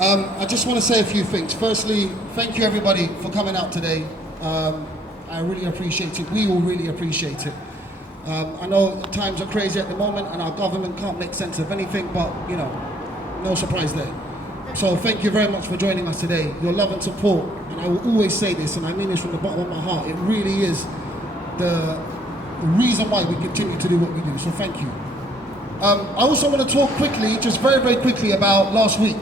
I just want to say a few things. Firstly, thank you everybody for coming out today. I really appreciate it. We all really appreciate it. I know times are crazy at the moment and our government can't make sense of anything, but you know, no surprise there. So thank you very much for joining us today. Your love and support, and I will always say this, and I mean this from the bottom of my heart, it really is the reason why we continue to do what we do, so thank you. I also want to talk quickly, just very, very quickly about last week.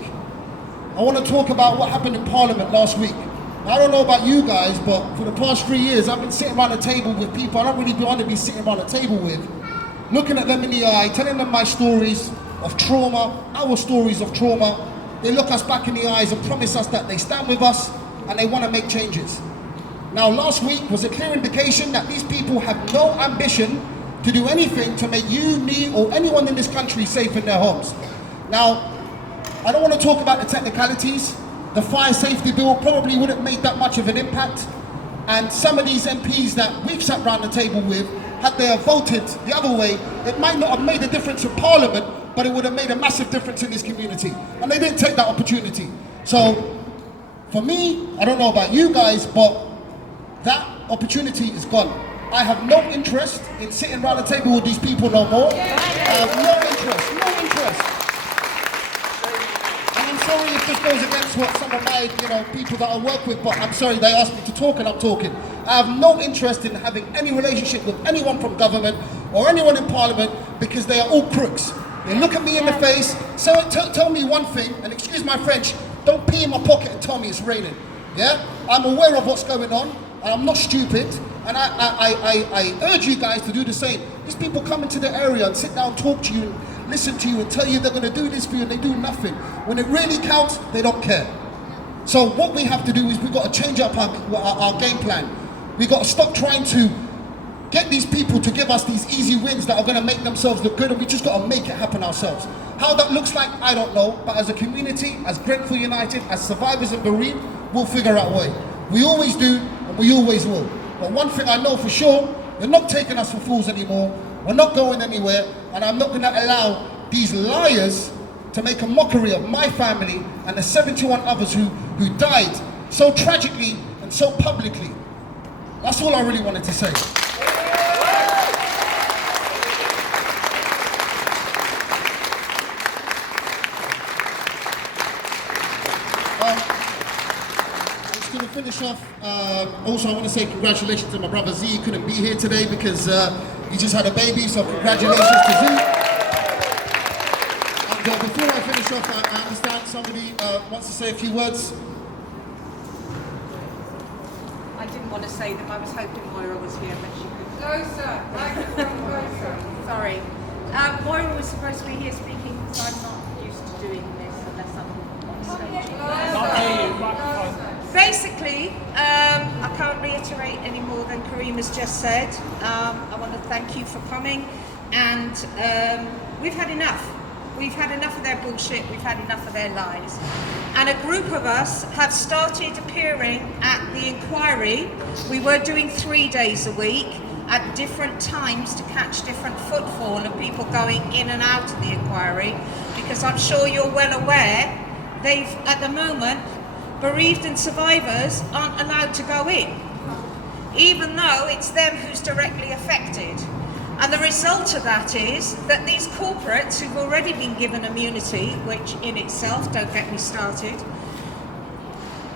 I want to talk about what happened in Parliament last week. I don't know about you guys, but for the past 3 years, I've been sitting around a table with people I don't really want to be sitting around a table with, looking at them in the eye, telling them my stories of trauma, our stories of trauma. They look us back in the eyes and promise us that they stand with us and they want to make changes. Now, last week was a clear indication that these people have no ambition to do anything to make you, me, or anyone in this country safe in their homes. Now, I don't want to talk about the technicalities. The fire safety bill probably wouldn't make that much of an impact. And some of these MPs that we've sat around the table with, had they voted the other way, it might not have made a difference in Parliament, but it would have made a massive difference in this community. And they didn't take that opportunity. So, for me, I don't know about you guys, but that opportunity is gone. I have no interest in sitting around the table with these people no more. I have no interest. And I'm sorry if this goes against what some of my people that I work with, but I'm sorry, they asked me to talk and I'm talking. I have no interest in having any relationship with anyone from government or anyone in Parliament because they are all crooks. They look at me in the face, so tell me one thing, and excuse my French, don't pee in my pocket and tell me it's raining. Yeah? I'm aware of what's going on, and I'm not stupid, and I urge you guys to do the same. These people come into the area and sit down, talk to you, listen to you, and tell you they're going to do this for you, and they do nothing. When it really counts, they don't care. So what we have to do is we've got to change up our game plan. We've got to stop trying to get these people to give us these easy wins that are going to make themselves look good, and we just got to make it happen ourselves. How that looks like, I don't know, but as a community, as Grenfell United, as survivors of bereaved, we'll figure out a way. We always do, and we always will. But one thing I know for sure, you're not taking us for fools anymore, we're not going anywhere, and I'm not going to allow these liars to make a mockery of my family and the 71 others who died so tragically and so publicly. That's all I really wanted to say. To finish off, also I want to say congratulations to my brother Z. He couldn't be here today because he just had a baby, so congratulations to Z. And before I finish off, I understand somebody wants to say a few words. I didn't want to say them, I was hoping Moira was here, but she couldn't. Closer, microphone closer. Sorry. Moira was supposed to be here speaking because I'm not used to doing this unless I'm on stage. Basically, I can't reiterate any more than Karim has just said. I want to thank you for coming, and we've had enough. We've had enough of their bullshit, we've had enough of their lies. And a group of us have started appearing at the inquiry. We were doing 3 days a week at different times to catch different footfall of people going in and out of the inquiry, because I'm sure you're well aware, at the moment, bereaved and survivors aren't allowed to go in, even though it's them who's directly affected. And the result of that is that these corporates who've already been given immunity, which in itself, don't get me started,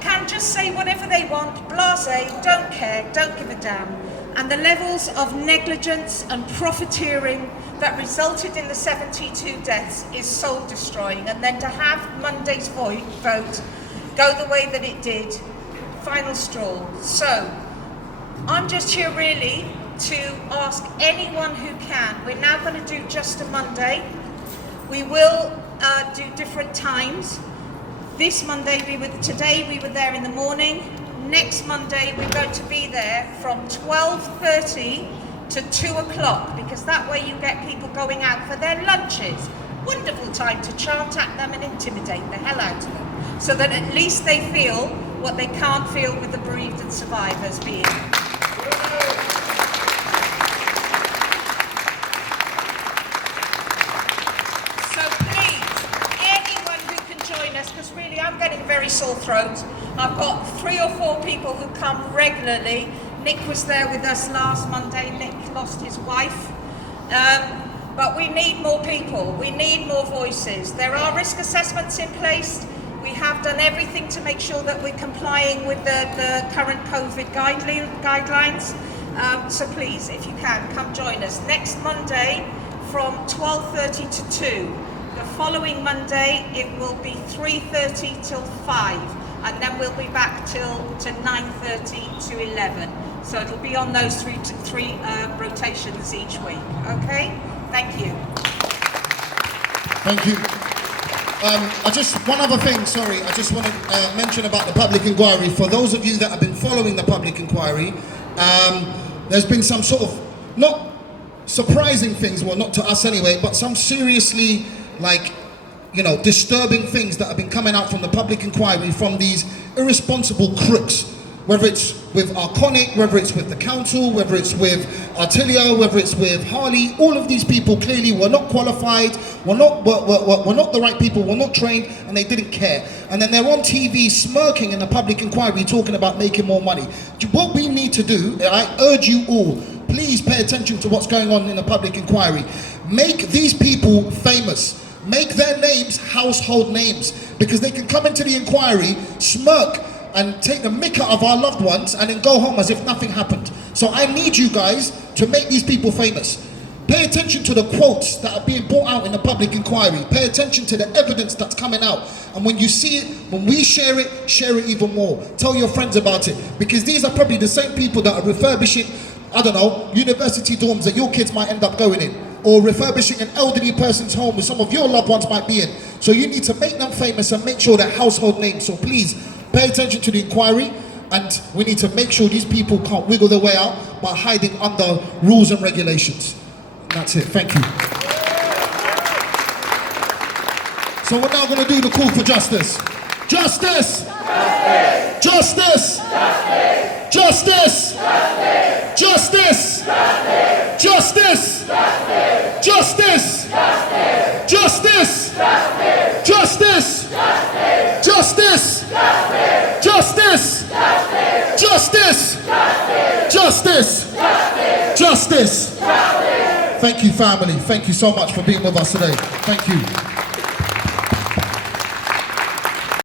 can just say whatever they want, blasé, don't care, don't give a damn. And the levels of negligence and profiteering that resulted in the 72 deaths is soul destroying. And then to have Monday's vote go the way that it did, final straw. So, I'm just here really to ask anyone who can. We're now going to do just a Monday. We will do different times. This Monday, today we were there in the morning. Next Monday, we're going to be there from 12:30 to 2 o'clock, because that way you get people going out for their lunches. Wonderful time to chant at them and intimidate the hell out of them, so that at least they feel what they can't feel with the bereaved and survivors being. So please, anyone who can join us, because really I'm getting a very sore throat. I've got 3 or 4 people who come regularly. Nick was there with us last Monday. Nick lost his wife. But we need more people. We need more voices. There are risk assessments in place. We have done everything to make sure that we're complying with the current COVID guidelines. So please, if you can, come join us. Next Monday from 12:30 to 2. The following Monday, it will be 3:30 till 5. And then we'll be back to 9:30 to 11. So it'll be on those three rotations each week. Okay? Thank you. Thank you. One other thing, sorry, I just want to mention about the public inquiry. For those of you that have been following the public inquiry, there's been some sort of, not surprising things, well, not to us anyway, but some seriously, disturbing things that have been coming out from the public inquiry from these irresponsible crooks, whether it's with Arconic, whether it's with the council, whether it's with Artilio, whether it's with Harley. All of these people clearly were not qualified, were not the right people, were not trained, and they didn't care. And then they're on TV smirking in the public inquiry, talking about making more money. What we need to do, I urge you all, please pay attention to what's going on in the public inquiry. Make these people famous. Make their names household names, because they can come into the inquiry, smirk, and take the mick out of our loved ones and then go home as if nothing happened. So I need you guys to make these people famous. Pay attention to the quotes that are being brought out in the public inquiry. Pay attention to the evidence that's coming out. And when you see it, when we share it even more. Tell your friends about it. Because these are probably the same people that are refurbishing, I don't know, university dorms that your kids might end up going in. Or refurbishing an elderly person's home where some of your loved ones might be in. So you need to make them famous and make sure they're household names. So please, pay attention to the inquiry, and we need to make sure these people can't wiggle their way out by hiding under rules and regulations. And that's it. Thank you. So we're now going to do the call for justice. Justice! Justice! Justice! Justice! Justice! Justice! Justice! Justice! Justice! Justice! Justice! Justice! Justice! Thank you, family. Thank you so much for being with us today. Thank you.